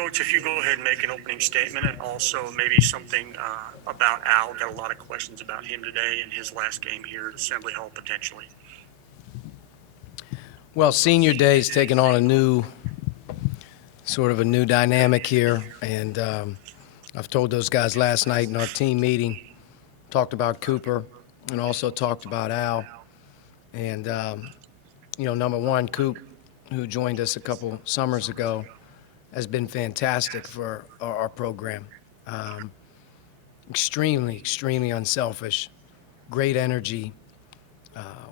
Coach, if you go ahead and make an opening statement and also maybe something about Al. Got a lot of questions about him today in his last game here at Assembly Hall potentially. Well, senior day is taking on a new dynamic here, and I've told those guys last night in our team meeting, talked about Cooper and also talked about Al. And, number one, Coop, who joined us a couple summers ago, has been fantastic for our program. Extremely unselfish, great energy,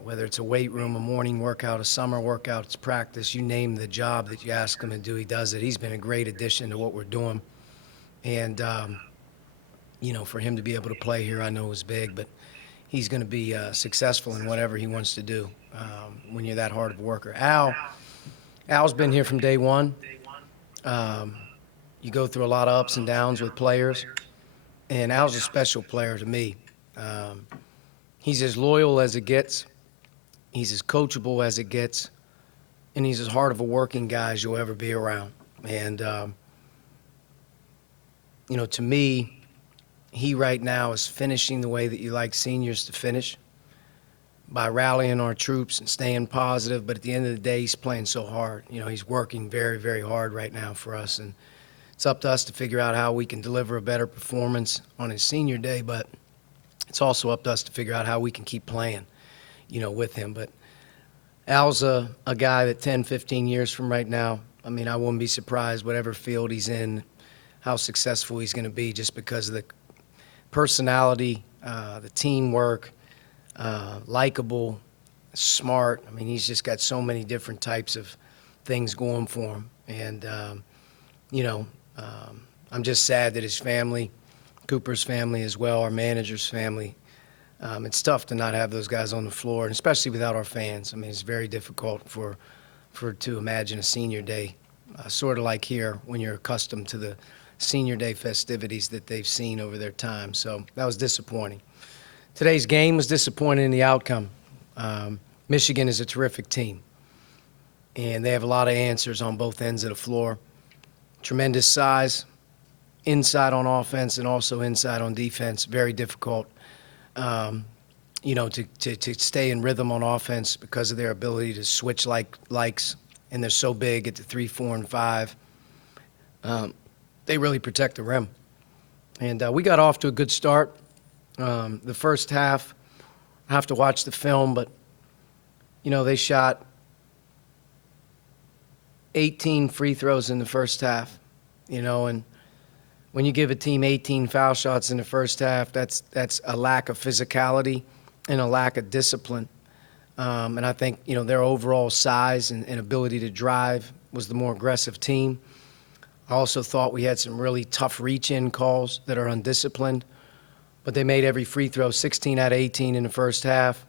whether it's a weight room, a morning workout, a summer workout, it's practice, you name the job that you ask him to do, he does it. He's been a great addition to what we're doing. And, for him to be able to play here, I know was big, but he's going to be successful in whatever he wants to do when you're that hard of a worker. Al's been here from day one. You go through a lot of ups and downs with players, and Al's a special player to me. He's as loyal as it gets. He's as coachable as it gets, and he's as hard of a working guy as you'll ever be around. And, to me, he right now is finishing the way that you like seniors to finish, by rallying our troops and staying positive. But at the end of the day, he's playing so hard. He's working very, very hard right now for us. And it's up to us to figure out how we can deliver a better performance on his senior day. But it's also up to us to figure out how we can keep playing, with him. But Al's a guy that 10, 15 years from right now, I wouldn't be surprised whatever field he's in, how successful he's going to be, just because of the personality, the teamwork, likable, smart. He's just got so many different types of things going for him. And, I'm just sad that his family, Cooper's family as well, our manager's family, it's tough to not have those guys on the floor, and especially without our fans. It's very difficult to imagine a senior day, sort of like here when you're accustomed to the senior day festivities that they've seen over their time. So that was disappointing. Today's game was disappointing in the outcome. Michigan is a terrific team, and they have a lot of answers on both ends of the floor. Tremendous size, inside on offense and also inside on defense. Very difficult, to stay in rhythm on offense because of their ability to switch likes, and they're so big at the 3, 4, and 5. They really protect the rim. And we got off to a good start. The first half, I have to watch the film, but, they shot 18 free throws in the first half, and when you give a team 18 foul shots in the first half, that's a lack of physicality and a lack of discipline. And I think, their overall size and ability to drive was the more aggressive team. I also thought we had some really tough reach-in calls that are undisciplined, but they made every free throw. 16 out of 18 in the first half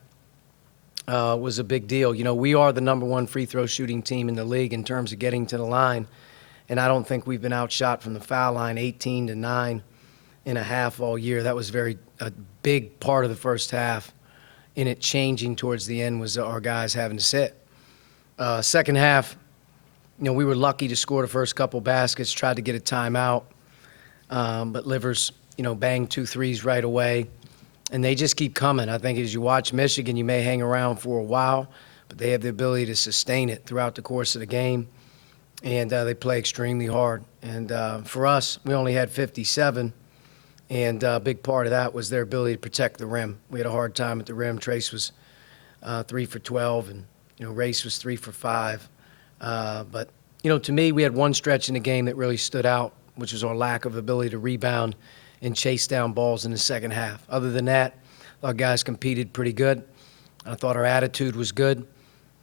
was a big deal. We are the number one free throw shooting team in the league in terms of getting to the line, and I don't think we've been outshot from the foul line 18 to 9.5 all year. That was a big part of the first half, and it changing towards the end was our guys having to sit. Second half, we were lucky to score the first couple baskets, tried to get a timeout, but Livers, banged 2 threes right away, and they just keep coming. I think as you watch Michigan, you may hang around for a while, but they have the ability to sustain it throughout the course of the game, and they play extremely hard. And for us, we only had 57, and a big part of that was their ability to protect the rim. We had a hard time at the rim. Trace was 3 for 12, and Race was 3 for 5. But, to me, we had one stretch in the game that really stood out, which was our lack of ability to rebound and chase down balls in the second half. Other than that, our guys competed pretty good. I thought our attitude was good.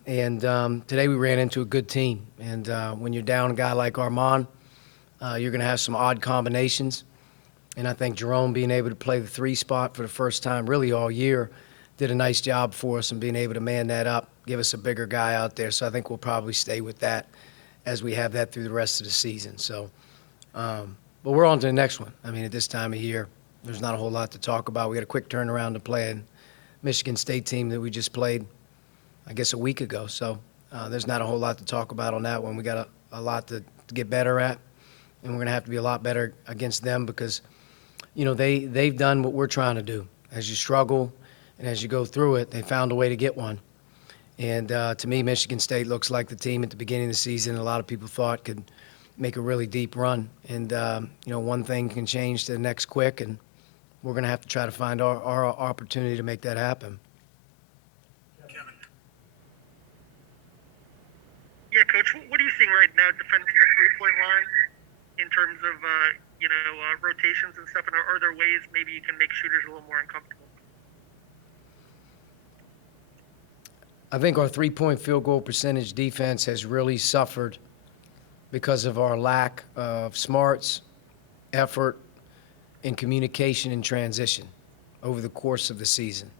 And today we ran into a good team. And when you're down a guy like Armand, you're going to have some odd combinations. And I think Jerome being able to play the 3 spot for the first time really all year did a nice job for us and being able to man that up, give us a bigger guy out there. So I think we'll probably stay with that as we have that through the rest of the season. So, but we're on to the next one. At this time of year, there's not a whole lot to talk about. We got a quick turnaround to play in Michigan State team that we just played, I guess, a week ago. So there's not a whole lot to talk about on that one. We got a lot to get better at, and we're going to have to be a lot better against them because, they've done what we're trying to do. As you struggle and as you go through it, they found a way to get one. And to me, Michigan State looks like the team at the beginning of the season a lot of people thought could make a really deep run. And, one thing can change to the next quick, and we're going to have to try to find our opportunity to make that happen. Kevin. Yeah, Coach, what are you seeing right now defending the three-point line in terms of, rotations and stuff? And are there ways maybe you can make shooters a little more uncomfortable? I think our three-point field goal percentage defense has really suffered because of our lack of smarts, effort, and communication in transition over the course of the season.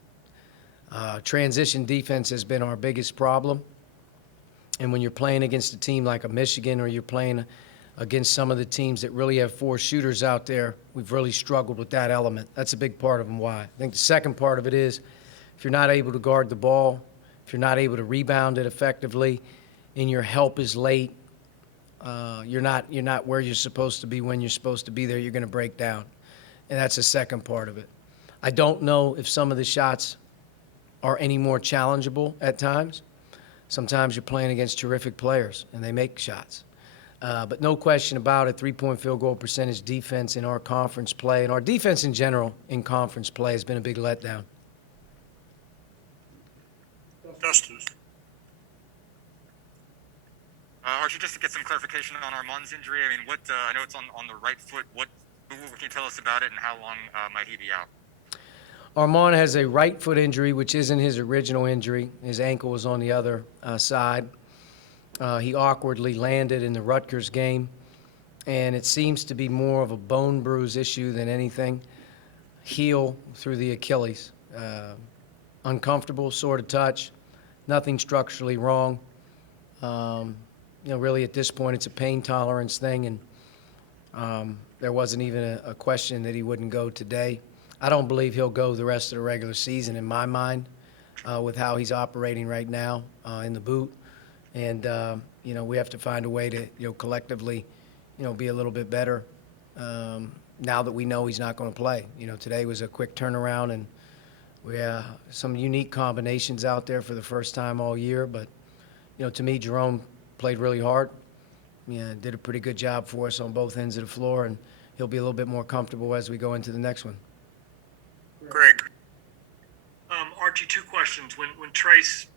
Transition defense has been our biggest problem. And when you're playing against a team like a Michigan or you're playing against some of the teams that really have four shooters out there, we've really struggled with that element. That's a big part of them why. I think the second part of it is if you're not able to guard the ball, if you're not able to rebound it effectively, and your help is late, you're not where you're supposed to be when you're supposed to be there, you're going to break down. And that's the second part of it. I don't know if some of the shots are any more challengeable at times. Sometimes you're playing against terrific players, and they make shots. But no question about it, three-point field goal percentage defense in our conference play, and our defense in general in conference play has been a big letdown. Dustin. Archie, just to get some clarification on Armand's injury, I mean, I know it's on the right foot. What can you tell us about it, and how long might he be out? Armand has a right foot injury, which isn't his original injury. His ankle was on the other side. He awkwardly landed in the Rutgers game, and it seems to be more of a bone bruise issue than anything. Heel through the Achilles. Uncomfortable, sore to touch. Nothing structurally wrong. Really at this point, it's a pain tolerance thing, and there wasn't even a question that he wouldn't go today. I don't believe he'll go the rest of the regular season in my mind with how he's operating right now in the boot. And, we have to find a way to, collectively, be a little bit better now that we know he's not going to play. Today was a quick turnaround, and we have some unique combinations out there for the first time all year. But, to me, Jerome played really hard. Did a pretty good job for us on both ends of the floor, and he'll be a little bit more comfortable as we go into the next one. Greg. Archie, two questions. When Trace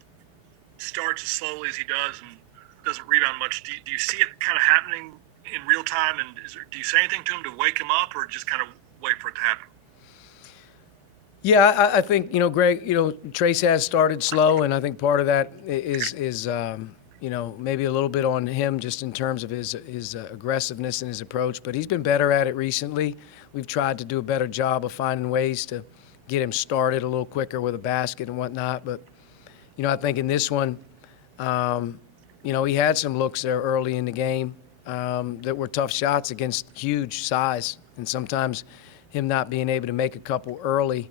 starts as slowly as he does and doesn't rebound much, do you see it kind of happening in real time? And do you say anything to him to wake him up, or just kind of wait for it to happen? Yeah, I think, Greg, Trace has started slow, and I think part of that is maybe a little bit on him just in terms of his aggressiveness and his approach. But he's been better at it recently. We've tried to do a better job of finding ways to get him started a little quicker with a basket and whatnot. But, I think in this one, he had some looks there early in the game that were tough shots against huge size. And sometimes him not being able to make a couple early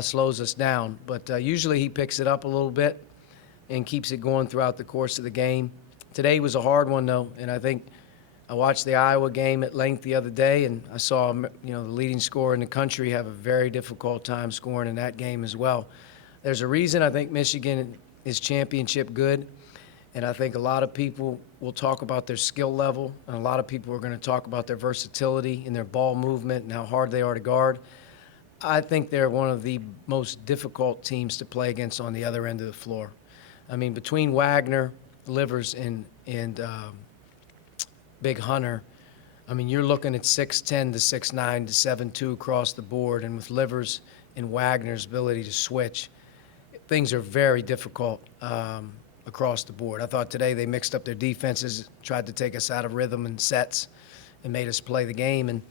slows us down. But usually he picks it up a little bit and keeps it going throughout the course of the game. Today was a hard one, though, and I think I watched the Iowa game at length the other day, and I saw, the leading scorer in the country have a very difficult time scoring in that game as well. There's a reason I think Michigan is championship good, and I think a lot of people will talk about their skill level, and a lot of people are going to talk about their versatility and their ball movement and how hard they are to guard. I think they're one of the most difficult teams to play against on the other end of the floor. I mean, between Wagner, Livers, and Big Hunter, I mean, you're looking at 6'10" to 6'9" to 7'2" across the board. And with Livers and Wagner's ability to switch, things are very difficult across the board. I thought today they mixed up their defenses, tried to take us out of rhythm and sets, and made us play the game. And,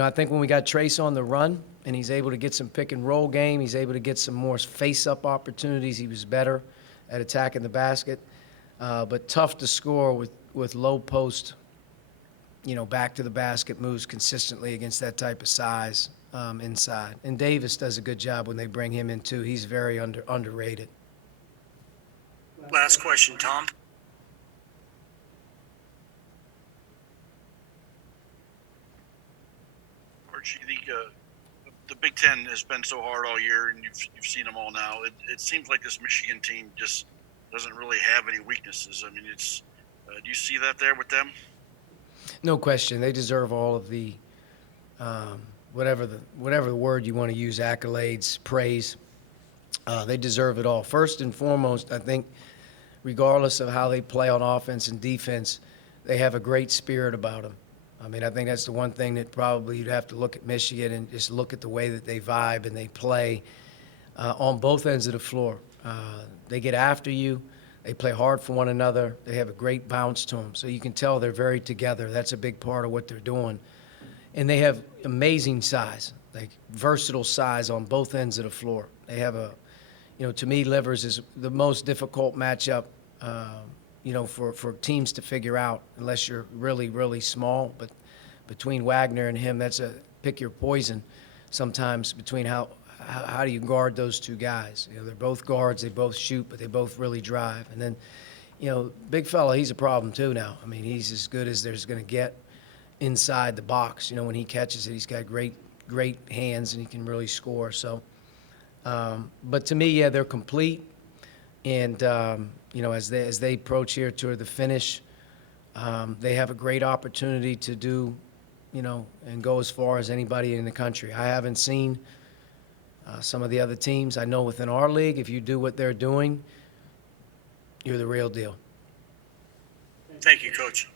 I think when we got Trace on the run and he's able to get some pick-and-roll game, he's able to get some more face-up opportunities, he was better at attacking the basket, but tough to score with low post, back to the basket moves consistently against that type of size inside. And Davis does a good job when they bring him in too. He's very underrated. Last question, Tom. Archie, the Big Ten has been so hard all year, and you've seen them all now. It seems like this Michigan team just doesn't really have any weaknesses. I mean, it's do you see that there with them? No question, they deserve all of the whatever the word you want to use, accolades, praise. They deserve it all. First and foremost, I think, regardless of how they play on offense and defense, they have a great spirit about them. I mean, I think that's the one thing that probably you'd have to look at Michigan and just look at the way that they vibe and they play on both ends of the floor. They get after you. They play hard for one another. They have a great bounce to them. So you can tell they're very together. That's a big part of what they're doing. And they have amazing size, like versatile size on both ends of the floor. They have to me, Livers is the most difficult matchup, for teams to figure out unless you're really, really small. But between Wagner and him, that's a pick your poison sometimes between how do you guard those two guys. They're both guards, they both shoot, but they both really drive. And then, big fella, he's a problem too now. I mean, he's as good as there's going to get inside the box. When he catches it, he's got great hands and he can really score. So, but to me, yeah, they're complete. And, as they approach here toward the finish, they have a great opportunity to do, and go as far as anybody in the country. I haven't seen some of the other teams. I know within our league, if you do what they're doing, you're the real deal. Thank you, Coach.